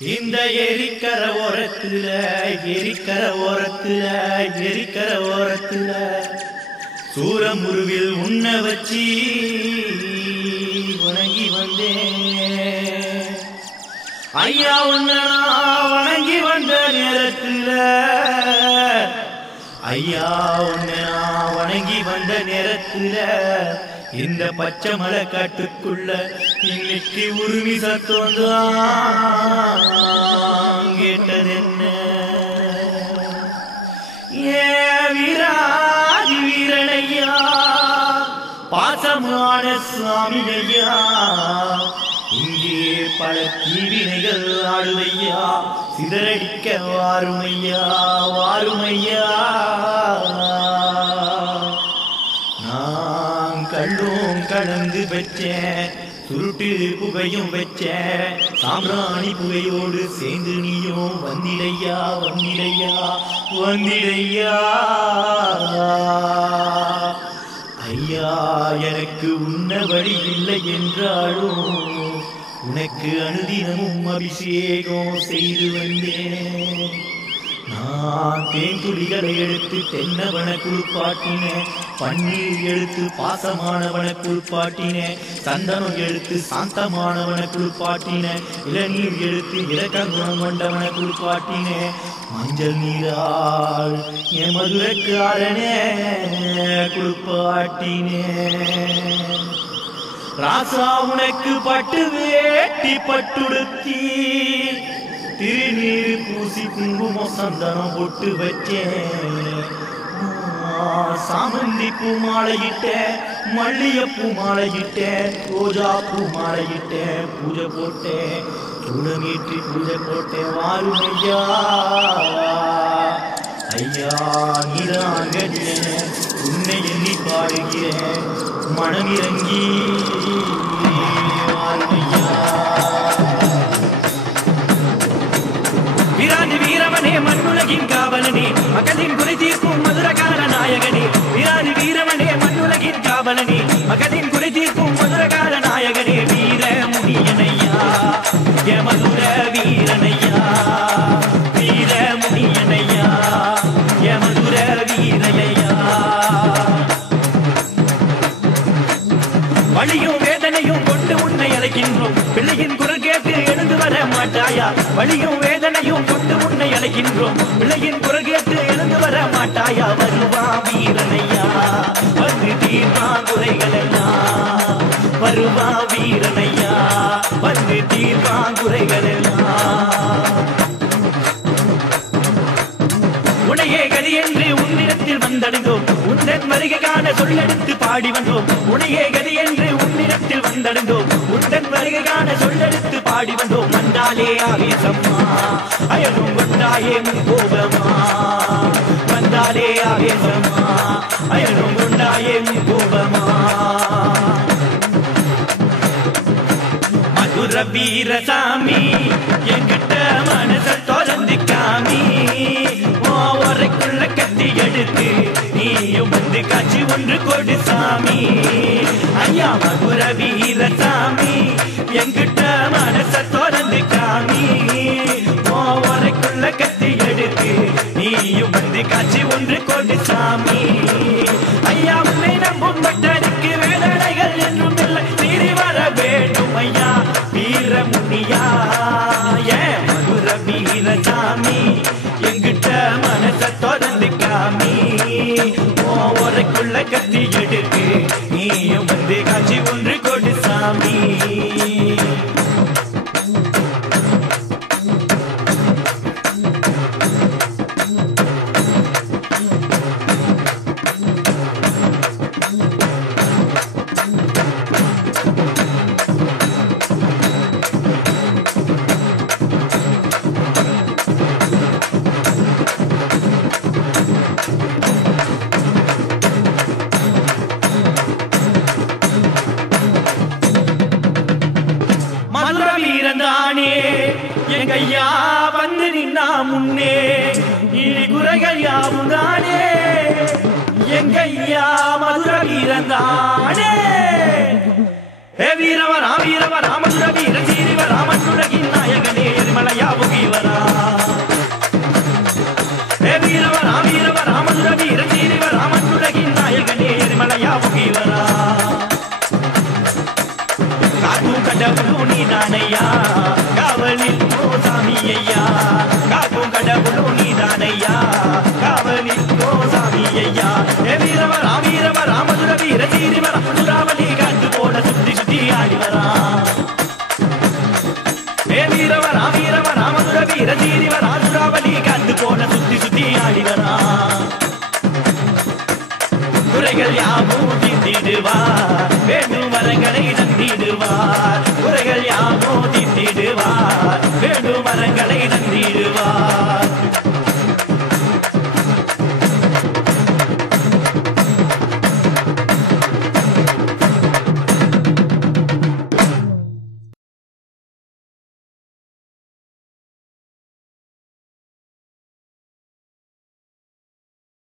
இந்த எரிக்கர ஓரத்துல சூரமுருவில் உன்ன வச்சி வணங்கி வந்தேன் ஐயா. உன்ன வணங்கி வந்த நேரத்துல இந்த பச்சை மலை காட்டுக்குள்ள இன்னைக்கு உருவி சத்தம் கேட்டது என்ன? ஏ வீராதி வீரனையா, பாசமான சுவாமி ஐயா, இங்கே பல தீவினைகள் ஆடுவையா, சிதறடிக்க வாருமையா. நான் கள்ளும் கலந்து வச்சேன், சுருட்டு புகையும் வச்சேன், சாம்பிராணி புகையோடு சேர்ந்து நீயும் வந்திடையா. ஐயா, எனக்கு உன்ன வழி இல்லை என்றாலும் உனக்கு அனுதினமும் அபிஷேகம் செய்து வந்தேன். நான் தேங்குடிகளை எடுத்து தென்னவன குளிப்பாட்டினேன், பன்னீர் எடுத்து பாசமானவன குளிப்பாட்டினேன், சந்தனம் எடுத்து சாந்தமானவன குளிப்பாட்டினேன், இளநீர் எடுத்து இலக்கங்குணம் கொண்டவன குளிப்பாட்டினேன், மஞ்சள் நீரால் என் மதுரக்காரனே குளிப்பாட்டினேன். ராசா உனக்கு பட்டு வேட்டி பட்டுடுத்தி திருநீர் பூசி குங்குமம் சந்தனம் போட்டு வச்சேன். சாமந்தி பூ மாலையிட்டேன், மல்லிகைப்பூ மாலையிட்டேன், ரோஜா பூ மாலையிட்டேன், பூஜை போட்டேன், சூடமேற்றி பூஜை போட்டேன். வாருமையா ஐயா, நீதாங்கடியேன், உன்னை எண்ணி பாடுகிறேன், மனமிறங்கி வாருமையா. வீராதி வீரவனே, மண்ணுலகின் காவலனே, மகளின் குறை தீர்க்கும் மதுரகால நாயகனே. வீராதி வீரவனே, மண்ணுலகின் காவலனே, மகளின் குறை தீர்க்கும் மதுரகால நாயகனே. வீர முனியனையா, மதுர வீரனையா, வீர முனியனையா, மதுர வீரனையா. வலியும் வேதனையும் கொண்டு உன்னை அழைக்கின்றோம், பிள்ளையின் குரல் கேட்டு எழுந்து வர மாட்டாயா? வலியும் வேதனையும் கொண்டு உன்னை அழைக்கின்றோம், பிள்ளையின் குரல் கேட்டு எழுந்து வர மாட்டாயா? வருவா வீரனையா, வந்து தீர்வா குறைகள் எல்லாம். வருவா வீரனையா, வந்து தீர்வா குறைகள் எல்லாம். உனையே கதி என்று உன்னிடத்தில் வந்தடைந்தோம், உந்தன் வருகை காண சொல்லெடுத்து பாடி வந்தோம். உனையே கதி என்று உன்னிடத்தில் வந்தடைந்தோம், உந்தன் வருகை காண சொல்லெடுத்து பாடி வந்தோம். வந்தாலே ஆவேசம்மா, அயலும் கொண்டாயே முன் கோபமா. வந்தாலே ஆவேசம்மா, அயலும் கொண்டாயே முன் கோபமா. மதுர வீரசாமி, என்கிட்ட மனச தொடர்ந்துக்காமி, ஓரைக்குள்ள கத்தி எடுத்து நீயும் வந்து காட்சி ஒன்று கொடு சாமி. ஐயா மதுர வீரசாமி, என்கிட்ட மனச தொடர்ந்து காமி, ஓரைக்குள்ள கத்தி எடுத்து நீயும் வந்து காட்சி ஒன்று கொடு சாமி. ஐயா உன்னை நம்பும் பட்டனுக்கு வேதனைகள் என்றும் இல்லை, சீறி வர வேண்டும் ஐயா வீர முனியா. ஏன் மதுர வீரசாமி, என்கிட்ட மனச தொடர்ந்து காமி, ஓரைக்குள்ள கத்தி எடுத்து நீயும் வந்து காட்சி ஒன்று கொடு சாமி. வீரந்தானே எங்கையா வந்து நின்னா முன்னே, இனி குறைகள் யாவும் தானே எங்கையா மதுர வீரந்தானே. வீரவ ராமதுர வீர சீரிவ ராமனுலகின் நாயகனே, எரிமலையா தானையா